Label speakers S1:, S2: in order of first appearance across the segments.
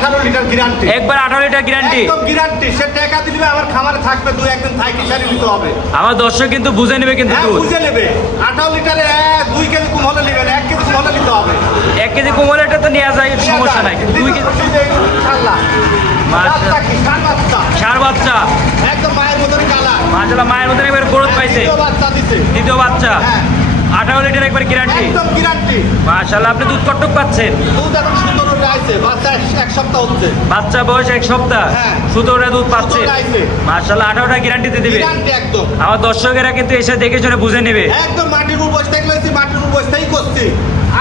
S1: আঠারো litre guarantee
S2: একবার আঠারো লিটার গ্যারান্টি
S1: একদম গ্যারান্টি সে টাকা দিলে আমার খামারে থাকবে দুই একদিন থাকি সারি নিতে হবে।
S2: আমার দর্শক কিন্তু বুঝে নেবে কিন্তু
S1: হ্যাঁ বুঝে নেবে। আঠারো লিটারে দুই কেজি কম হলে নেবেন এক কেজি কম হলে নিতে হবে।
S2: এক কেজি এটা তো নেওয়া যায় সমস্যা নাই। দুই কেজি। মাশাআল্লাহ।
S1: বাচ্চা ষাট একদম মায়ের মতন কালার।
S2: মাসাল্লাহ মায়ের মতন একবার গ্রোথ পাইছে।
S1: দ্বিতীয় বাচ্চা হ্যাঁ।
S2: আঠারো লিটার একবার গ্যারান্টি
S1: একদম গ্যারান্টি
S2: মাসাল্লাহ আপনি দুধ কটক পাচ্ছেন?
S1: দুধ এখন সুন্দর আইছে বাচ্চা এক- সপ্তাহ হচ্ছে।
S2: বাচ্চা বয়স এক সপ্তাহ?
S1: হ্যাঁ।
S2: সতেরোটা দুধ পাচ্ছে?
S1: সতেরোটা
S2: আঠারোটা গ্যারান্টিতে দিবে।
S1: একদম।
S2: আমার দর্শকেরা কিন্তু এসে দেখে শুনে বুঝে নেবে।
S1: একদম মাটির উপর থাকলে মাটির উপর বসেই করছি।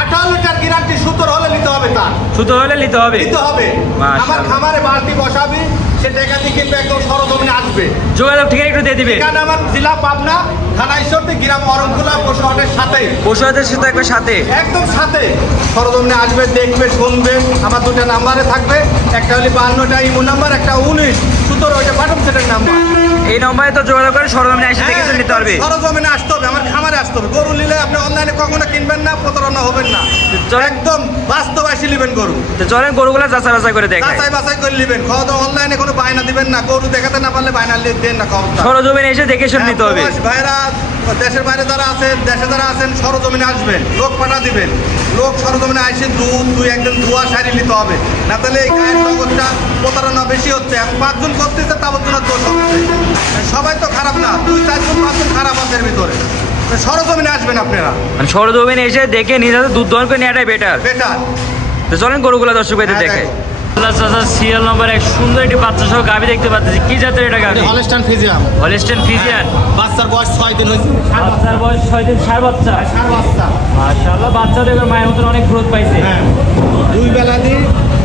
S1: আঠারো লিটার গ্যারান্টি সত্তর হলে নিতে হবে তার।
S2: শুধু হলে নিতে হবে?
S1: নিতে হবে। আমার খামারে বালতি বসাবি সে টাকা দিয়ে কিনবে একদম সরজমিনে আসবে।
S2: যোগাযোগ ঠিকানা একটু দিয়ে দিবে।
S1: আমার জেলা পাবনা থানা ঈশ্বরতে গ্রাম অরণখোলা সাথে।
S2: সাথে একবার সাথে?
S1: একদম সাথে। সরজমিনে আসবে দেখবে শুনবে আমার দুটো নাম্বারে থাকবে। একটা হলে বান্নটা ইমন নাম্বার একটা উনিশ। সুতরাং ওইটা পাঠান সেটের নাম্বার
S2: এই নম্বরে তো যোগাযোগ করে সরজমিনে এসে দেখে শুনে নিতে পারবে।
S1: সরজমিনে আসতে হবে আমার খামারে আসতে হবে। গরু নিলে আপনি অনলাইনে কখনো কিনবেন না প্রতারণা হবেন না। একদম বাস্তব আসি নেবেন গরু।
S2: তো চলেন গরুগুলো যাচাই বাছাই করে দেখেন
S1: যাচাই বাছাই করে নেবেন। খাওয়া দাওয়া অনলাইনে কোনো বায়না দিবেন না। গরু দেখাতে না পারলে বায়না দেন না খাওয়া
S2: সরজমিনে এসে দেখে শুনে নিতে হবে।
S1: ভাইরা দেশের বাইরে যারা আছেন দেশে যারা আছেন সরজমিনে আসবেন লোক পাঠা দিবেন। লোক সরজমিনে আসে দুধ দুই একদিন ধোয়া সারি নিতে হবে। না তাহলে এই গায়ের জগৎটা প্রতারণা বেশি হচ্ছে এখন পাঁচজন করতেছে তার জন্য দোষ হচ্ছে। সবাই তো খারাপ না দুই চারজন পাঁচজন খারাপ আছে ভিতরে। তো সরজমিনে আসবেন আপনারা।
S2: মানে সরজমিনে এসে দেখে নিজের দুধ দহন করে নেওয়াটাই বেটার
S1: বেটার
S2: তো চলেন গরুগুলো দর্শক
S1: হ্যাঁ,
S2: দেখো। সিরিয়াল নম্বর এক। সুন্দর একটি বাচ্চা সহ গাভি দেখতে পাচ্ছি। কি জাতের এটা গাভি?
S1: হলস্টান ফিজিয়াম
S2: হলিস্টেন ফিজিয়ান
S1: বাচ্চার বয়স ছয় দিন হয়েছে।
S2: বাচ্চার বয়স ছয় দিন সার বাচ্চা?
S1: সার বাচ্চা।
S2: মাশাআল্লাহ বাচ্চা দেখে মায়ের মতন অনেক গ্রোথ পাইছে।
S1: হ্যাঁ দুই বেলা দিন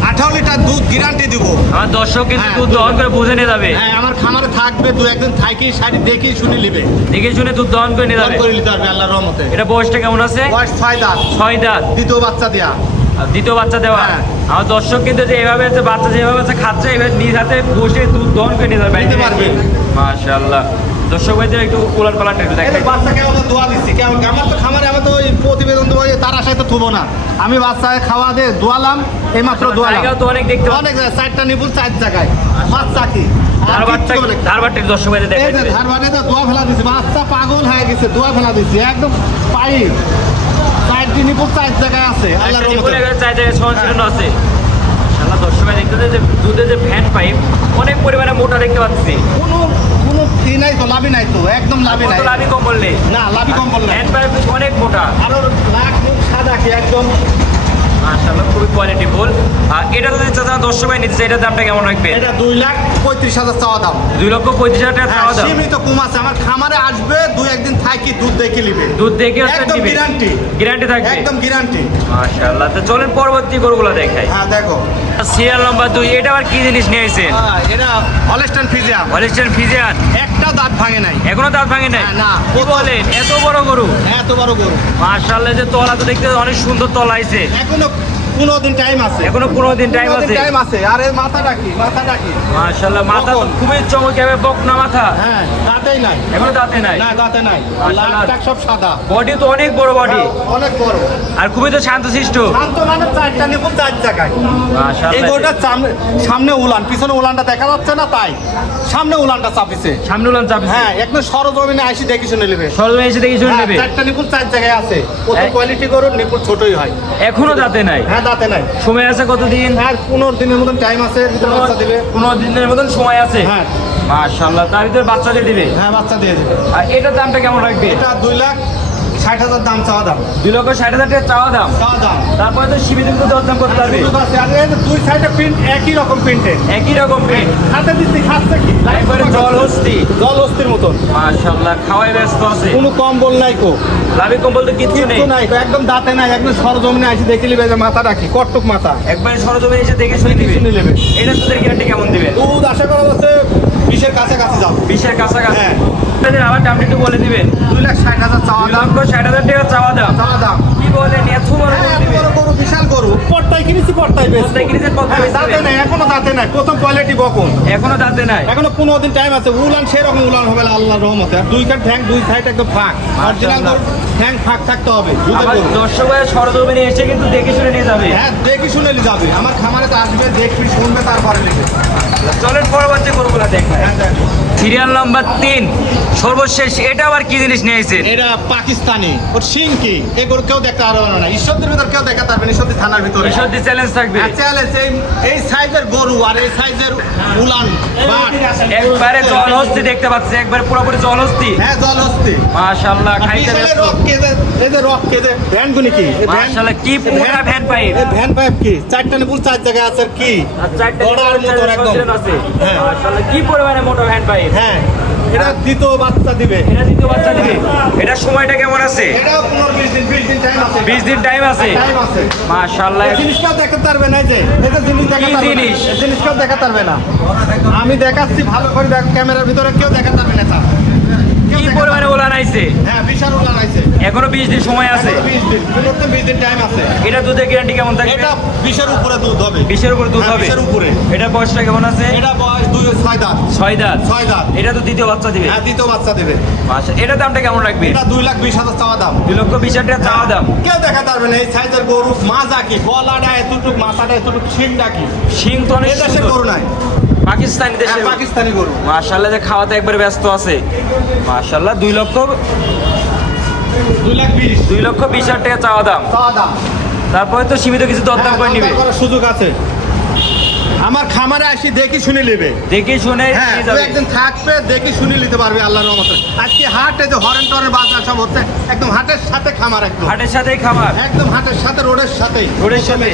S1: আঠারো লিটার দুধ গ্যারান্টি দিব।
S2: আমার দর্শক কিন্তু
S1: হ্যাঁ,
S2: দুধ দহন করে বুঝে নিয়ে যাবে।
S1: হ্যাঁ আমার খামারে থাকবে দু একদিন থাকি শাড়ি দেখি শুনে নিবে।
S2: দেখে শুনে দুধ দহন করে নিয়ে যাবে।
S1: করে নিতে পারবে আল্লাহর রহমতে।
S2: এটা বয়সটা কেমন আছে?
S1: বয়স ছয় দাঁত।
S2: ছয় দাঁত।
S1: দ্বিতীয় বাচ্চা দেয়া।
S2: দ্বিতীয় বাচ্চা দেওয়া।
S1: হ্যাঁ।
S2: আমার দর্শক কিন্তু যে এভাবে যে বাচ্চা যেভাবে হচ্ছে খাচ্ছে এভাবে নিজ হাতে বসে দুধ দহন করে
S1: নিতে পারবে।
S2: মাশাআল্লাহ। দর্শক ভাইদের একটু উলার পালানটা একটু দেখাই।
S1: বাচ্চাকে আমরা দোয়া দিচ্ছি। কেমন আমার তো খামারে আমার তো ওই প্রতিবেদন দেবো তার আশায় তো থুবো না। আমি বাচ্চাকে খাওয়া দিয়ে দোয়ালাম এই মাত্র দোয়ালাম।
S2: জায়গাও তো অনেক দেখতে
S1: অনেক চারটা নিপুল চার জায়গায়। বাচ্চা কি? আর
S2: ধারবারটা
S1: কিচ্ছু বলে-
S2: ধারবারটা একটু দর্শক ভাইদের
S1: এই
S2: দেখাই।
S1: যে
S2: দিবে।
S1: ধারবারে তো দোয়া ফেলা দিছি বাচ্চা পাগল হয়ে গেছে দোয়া ফেলা দিছি একদম পাই নিপুল চার জায়গায় আছে আল্লাহর রহমতে।
S2: চার জায়গায় সংস্করণ আছে। দেখতে যে দুধের যে ভ্যান পাইপ অনেক পরিমাণে মোটা দেখতে পাচ্ছি।
S1: কোনো কোনো ই নাই তো লাভই নাই তো একদম লাভই নাই।
S2: লাভই কম বললে?
S1: না লাভই কম
S2: ভ্যান পাইপ অনেক মোটা।
S1: আরও লাখ সাদা কি একদম
S2: মাশাআল্লাহ খুবই কোয়ালিটি ফুল। আর এটা যদি চাচা দর্শক ভাই নিতে চাই এটার দামটা কেমন রাখবে
S1: এটা দুই লাখ পঁয়ত্রিশ হাজার চাওয়া দাম।
S2: দুই লক্ষ পঁয়ত্রিশ হাজার টাকা
S1: হ্যাঁ,
S2: চাওয়া দাম।
S1: সীমিত কম আছে। আমার খামারে আসবে দুই একদিন থাকি দুধ দেখে নিবে।
S2: দুধ দেখে
S1: একদম গ্যারান্টি
S2: গ্যারান্টি থাকবে।
S1: একদম গ্যারান্টি
S2: মাশাআল্লাহ তো চলেন পরবর্তী গরুগুলো দেখাই।
S1: হ্যাঁ দেখো।
S2: সিরিয়াল নাম্বার দুই এটা আবার কি জিনিস নিয়ে আইছেন?
S1: হ্যাঁ, এটা হলস্টান ফিজিয়াম
S2: হলিস্টার ফিজিয়ান
S1: একটা দাঁত ভাঙে নাই।
S2: এখনও দাঁত ভাঙে নাই?
S1: হ্যাঁ, না।
S2: কি বলেন? এত বড় গরু?
S1: এত বড় গরু।
S2: মাশাআল্লাহ যে তলা তো দেখতে অনেক সুন্দর তলা আইছে।
S1: এখনও পনেরো দিন টাইম আছে।
S2: এখনও পনেরো দিন টাইম আছে।
S1: টাইম আছে। আর মাথা রাখি মাথা রাখি
S2: মাশাআল্লাহ মাথা খুবই চমক হবে বকনা মাথা।
S1: হ্যাঁ দাঁতেই নাই।
S2: এখনও দাঁতে নাই?
S1: না দাঁতে নাই।
S2: মাশাআল্লাহ।
S1: সব সাদা।
S2: বডি তো অনেক বড় বডি
S1: অনেক বড়।
S2: আর খুবই তো শান্তশিষ্ট
S1: শান্ত মানে চারটা চার জায়গায়। এই গরুটার সামনে উলান পিছনে উলানটা দেখা যাচ্ছে না তাই? সামনে উলানটা চাপিছে।
S2: সামনে উলান চাপিছে।
S1: হ্যাঁ একদম সরজমিনে আসি দেখি শুনে নেবে।
S2: সরজমে এসে দেখি শুনে
S1: হ্যাঁ,
S2: নেবে।
S1: চারটা নিপুল চার জায়গায় আছে। কত
S2: হ্যাঁ।
S1: কোয়ালিটি গরুর নিপুল ছোটই হয়।
S2: এখনও দাঁতে নাই?
S1: হ্যাঁ দাঁতে নাই।
S2: সময় আছে কতদিন?
S1: আর পনেরো দিনের মতন টাইম আছে বাচ্চা দিবে।
S2: পনেরো দিনের মতন সময় আছে।
S1: হ্যাঁ।
S2: মাশাআল্লাহ তার ভিতরে বাচ্চা দিয়ে দিবে?
S1: হ্যাঁ বাচ্চা দিয়ে দেবে।
S2: আর এটার দামটা কেমন রাখবে?
S1: এটা দুই লাখ ষাট হাজার দাম চাওয়া দাম।
S2: দুই লক্ষ ষাট হাজার টাকা চাওয়া দাম?
S1: চাওয়া দাম।
S2: তারপরে তো সীমিত কিন্তু দরদাম করতে পারবে।
S1: দুই সাইডে প্রিন্ট একই রকম প্রিন্টের
S2: একই রকম প্রিন্ট
S1: হাতে দিচ্ছি খাচ্ছে কি?
S2: একবারে জল হস্তি।
S1: জল অস্থির মতন।
S2: মাশাআল্লাহ খাওয়াই ব্যস্ত আছে।
S1: কোনো কম্বল নাই কো।
S2: লাভি কম্বল তো কিচ্ছু নেই।
S1: কিচ্ছু নাই একদম দাঁতে নাই একদম সরজমিনে আসি দেখে নিবে যে মাথা রাখি কটক মাথা।
S2: একবারে সরজমিনে এসে দেখে শুনে
S1: নেবে।
S2: এটা তোদের গ্যারান্টি কেমন দিবে?
S1: দুধ আশা করা যাচ্ছে বিশের কাছাকাছি যাবে
S2: বিশের কাছাকাছি।
S1: হ্যাঁ।
S2: আবার দামটা একটু বলে দিবেন।
S1: দুই লাখ ষাট হাজার চাওয়া দাম।
S2: ষাট হাজার টাকা চাওয়া দাম।
S1: চাওয়া দাম
S2: কি বলেন এত বড়
S1: হ্যাঁ,
S2: গরু
S1: এত
S2: দিবে?
S1: বড় গরু বিশাল গরু পট্ট পর্তায় কিনেছি পর্তায় বেশ।
S2: কিনেছেন,
S1: দাঁতে নাই এখনও দাঁতে নাই প্রথম কোয়ালিটি বকন
S2: এখনও দাঁতে নাই।
S1: এখনও পনেরো দিন টাইম আছে উলান সেরকম উলান হবে আল্লাহর রহমতে। দুই কাঠ ঠ্যাং দুই সাইড একদম ফাঁক। অরিজিনাল ঠ্যাং ফাঁক থাকতে হবে।
S2: দর্শক ভাই সরজমিনে এসে কিন্তু দেখে শুনে নিয়ে যাবে।
S1: হ্যাঁ দেখি শুনে যাবে। আমার খামারে তো আসবে দেখবি শুনবে তারপরে নেবে।
S2: চলেন পরবর্তী গরুগুলা দেখবেন
S1: হ্যাঁ দেখ।
S2: সিরিয়াল নাম্বার তিন। সর্বশেষ এটা আবার কি জিনিস নিয়েছে
S1: এটা পাকিস্তানি। ওর সিং কি? এই গরু কেউ দেখতে পারবে না। ঈশ্বরদের ভিতর কেউ দেখাতে পারবে না ঈশ্বরদী থানার ভিতরে।
S2: ঈশ্বরদী চ্যালেঞ্জ থাকবে।
S1: আর চ্যালেঞ্জ এই এই সাইজের গরু আর এই সাইজের উলান
S2: একবারে জলহস্তি দেখতে পাচ্ছি একবারে পুরোপুরি জলহস্তি।
S1: হ্যাঁ জল হস্তি
S2: মাশাআল্লাহ খাইতে
S1: রক কেদে যে রক কেদে ভ্যান গুনি কি?
S2: মাশাআল্লাহ, কি পুরা ভ্যান পাইপ।
S1: এই ভ্যান পাইপ কি? চারটা নিপুল চার জায়গায় আছে আর কি?
S2: আর চারটে
S1: গড়ার মতন একদম।
S2: আছে।
S1: হ্যাঁ।
S2: মাশাআল্লাহ কি পরিমাণে মোটা ভ্যান পাই
S1: হ্যাঁ এটা দ্বিতীয় বাচ্চা দিবে।
S2: এটা দ্বিতীয় বাচ্চা দিবে। এটা সময়টা কেমন আছে?
S1: পনেরো বিশ দিন বিশ দিন টাইম আছে।
S2: বিশ দিন টাইম আছে?
S1: টাইম আছে।
S2: মাশাআল্লাহ
S1: এই জিনিসটাও দেখাতে পারবে না যে এটা জিনিস দেখাতে পারবে
S2: জিনিস?
S1: এই জিনিসটা দেখাতে পারবে না। আমি দেখাচ্ছি ভালো করে দেখ ক্যামেরার ভিতরে কেউ দেখাতে পারবে না তা।
S2: কি পরিমাণে ওলান আইছে
S1: হ্যাঁ বিশাল উলান আছে
S2: এখনও বিশ দিন সময় আছে?
S1: বিশ দিন। টাইম আছে।
S2: এটা দুধের গ্যারান্টি কেমন থাকবে?
S1: এটা বিশের উপরে দুধ হবে।
S2: বিশের উপরে দুধ
S1: হ্যাঁ,
S2: হবে?
S1: বিশের উপরে।
S2: এটা বয়সটা কেমন আছে?
S1: এটা বয়স দুই ছয় দাঁত।
S2: ছয় দাঁত?
S1: ছয় দাঁত।
S2: এটা তো দ্বিতীয় বাচ্চা দিবে?
S1: হ্যাঁ দ্বিতীয় বাচ্চা দেবে।
S2: মাশা এটা দামটা কেমন রাখবে
S1: এটা দুই লাখ বিশ হাজার চাওয়া দাম।
S2: দুই লক্ষ বিশ হাজার টাকা চাওয়া দাম।
S1: কেউ দেখাতে পারবে না এই সাইজের গরু মাজা কি? গলাটা এতটুক মাথাটা এতটুক শিংটা কি?
S2: সিং তো অনেক
S1: দেশের গরু নাই।
S2: পাকিস্তানি
S1: হ্যাঁ, পাকিস্তানি গরু।
S2: মাশাল্লাহ যে খাওয়াতে একবার ব্যস্ত আছে। মাশাল্লাহ দুই লক্ষ
S1: দুই
S2: লক্ষ বিশ হাজার টাকা চাওয়া দাম। তারপরে তো সীমিত কিছু দরদাম
S1: হ্যাঁ,
S2: করে নিবে।
S1: সুযোগ আছে। আমার খামারে আসি দেখি শুনে নেবে।
S2: দেখি শুনে
S1: হ্যাঁ একদিন থাকবে দেখি শুনে নিতে পারবে আল্লাহর রহমতে। আজকে হাটে যে হরেন টরের বাজার সব হচ্ছে একদম হাটের সাথে খামার একদম।
S2: হাটের সাথেই খামার।
S1: একদম হাটের সাথে রোডের সাথেই।
S2: রোডের সাথে